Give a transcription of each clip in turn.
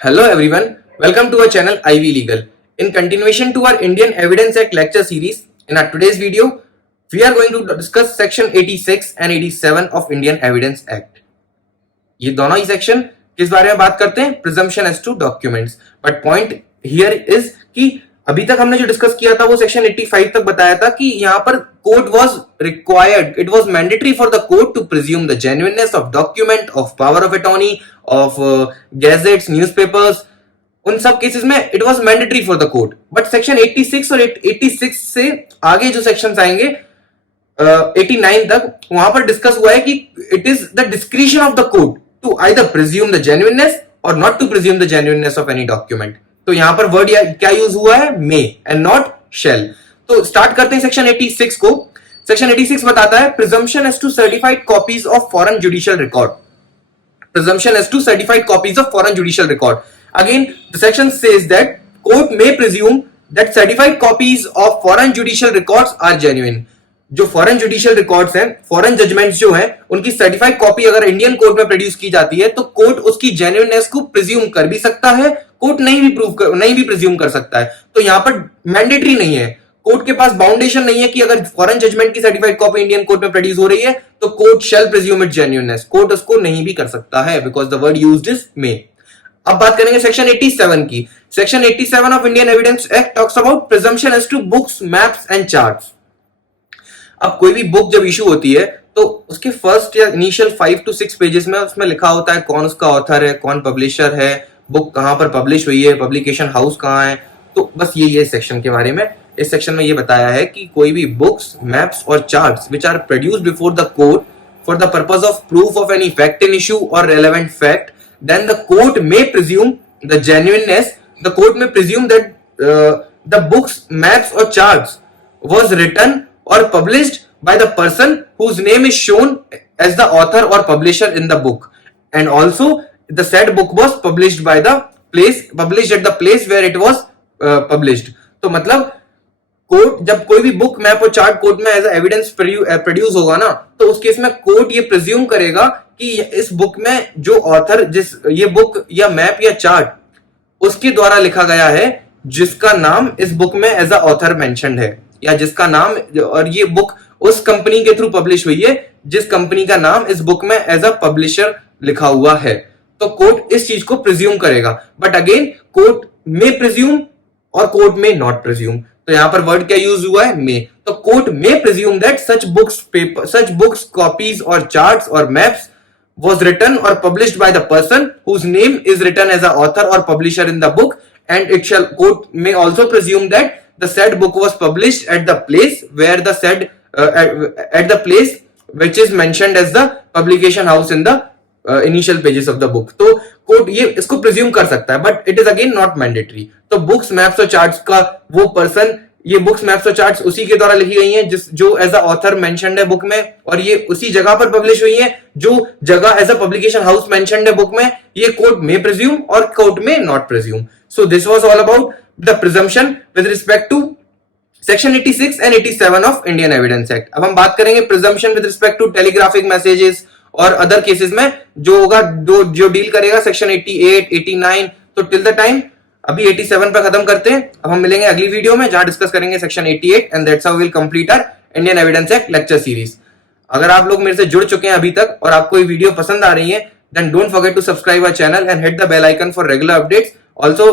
Hello everyone, welcome to our channel IVLEGAl. In continuation to our Indian Evidence Act lecture series, in our today's video, we are going to discuss section 86 and 87 of Indian Evidence Act. ये दोनों ही section किस बारे में बात करते हैं? Presumption as to documents. But point here is कि अभी तक हमने जो डिस्कस किया था वो सेक्शन 85 तक बताया था कि यहाँ पर court was required, it was mandatory for the court to presume the genuineness of document, of power of attorney, of gazettes, newspapers. उन सब केसेस में it was mandatory for the court. But section 86 और 86 से आगे जो sections आएंगे 89 तक, वहां पर डिस्कस हुआ है कि it is the discretion of the court to either presume the genuineness और not to presume the genuineness of any document. तो यहां पर वर्ड क्या यूज हुआ है? May and not shall. तो स्टार्ट करते हैं सेक्शन 86 को. सेक्शन 86 बताता है presumption as to certified copies of foreign judicial record. Presumption as to certified copies of foreign judicial record. Again, the section says that court may presume that certified copies of foreign judicial records are genuine. जो foreign judicial records हैं, foreign judgements जो हैं, उनकी certified copy अगर Indian court में produce की जाती है तो कोर्ट उसकी जेन्युइननेस को प्रिज्यूम कर भी सकता है, कोर्ट नहीं भी प्रिज्यूम कर सकता है. तो यहां पर मैंडेटरी नहीं है, कोर्ट के पास बाउंडेशन नहीं है कि अगर फॉरेन जजमेंट की सर्टिफाइड कॉपी इंडियन कोर्ट में प्रोड्यूस हो रही है तो court shall presume it genuineness. Court उसको नहीं भी कर सकता है because the word used is may. अब बात करेंगे सेक्शन 87 की. Section 87 of Indian evidence act talks about presumption as to books, maps and charts. अब कोई भी बुक जब इशू होती है तो उसके फर्स्ट या इनिशियल 5 to 6 पेजेस में उसमें लिखा होता है कौन उसका ऑथर है, कौन पब्लिशर है, बुक कहां पर पब्लिश हुई है, पब्लिकेशन हाउस कहां है. तो बस ये सेक्शन के बारे में. इस सेक्शन में ये बताया है कि कोई भी बुक्स, मैप्स और charts which are produced before the court for the purpose of proof of any fact in issue और relevant fact, then the court may presume the genuineness. The court may presume that the books, maps और charts was written or published by the person whose name is shown as the author or publisher in the book, and also the said book was published at the place where it was published. तो मतलब court जब कोई भी book, map और chart court में as evidence produce होगा ना, तो उस केस में कोर्ट ये प्रिज्यूम करेगा कि इस बुक में जो ऑथर, जिस ये बुक या मैप या चार्ट उसके द्वारा लिखा गया है, जिसका नाम इस बुक में एज अ ऑथर मेंशन्ड है, या जिसका नाम, और ये बुक उस कंपनी के थ्रू पब्लिश हुई है जिस कंपनी का नाम इस बुक में एज अ पब्लिशर लिखा हुआ है. तो कोर्ट इस चीज को प्रिज्यूम करेगा. बट अगेन कोर्ट में प्रिज्यूम और कोर्ट में नॉट प्रिज्यूम. तो यहां पर वर्ड क्या यूज हुआ है? मे. तो कोर्ट में presume that such books, copies और चार्ट्स और maps was written or published by the person whose name is written as a author or publisher in the book, and court may also presume that the said book was published at the place where the said at the place which is mentioned as the publication house in the initial pages of the book. तो court ये इसको presume कर सकता है, but it is again not mandatory. तो books, maps और charts का वो पर्सन, ये बुक्स, मैप्स और चार्ट्स उसी के द्वारा लिखी गई हैं जो एज अ ऑथर मेंशन्ड है बुक में, और ये उसी जगह पर पब्लिश हुई है जो जगह as a publication house mentioned है बुक में. ये कोर्ट में प्रिज्यूम और कोर्ट में not presume. So this was all about the presumption with respect to section 86 and 87 of Indian evidence act. अब हम बात करेंगे presumption with respect to telegraphic messages और अदर केसेस में जो होगा, जो डील करेगा सेक्शन 88, 89. तो टिल द टाइम अभी 87 पर खत्म करते हैं. अब हम मिलेंगे अगली वीडियो में जहां डिस्कस करेंगे section 88 and that's how we will complete our Indian evidence act lecture series. अगर आप लोग मेरे से जुड़ चुके हैं अभी तक और आपको ये वीडियो पसंद आ रही है, then don't forget to subscribe our channel and hit the bell icon for regular updates. Also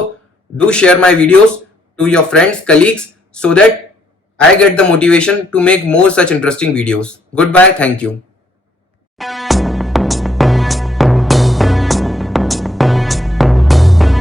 do share my videos to your friends, colleagues, so that I get the motivation to make more such interesting videos. Goodbye. Thank you.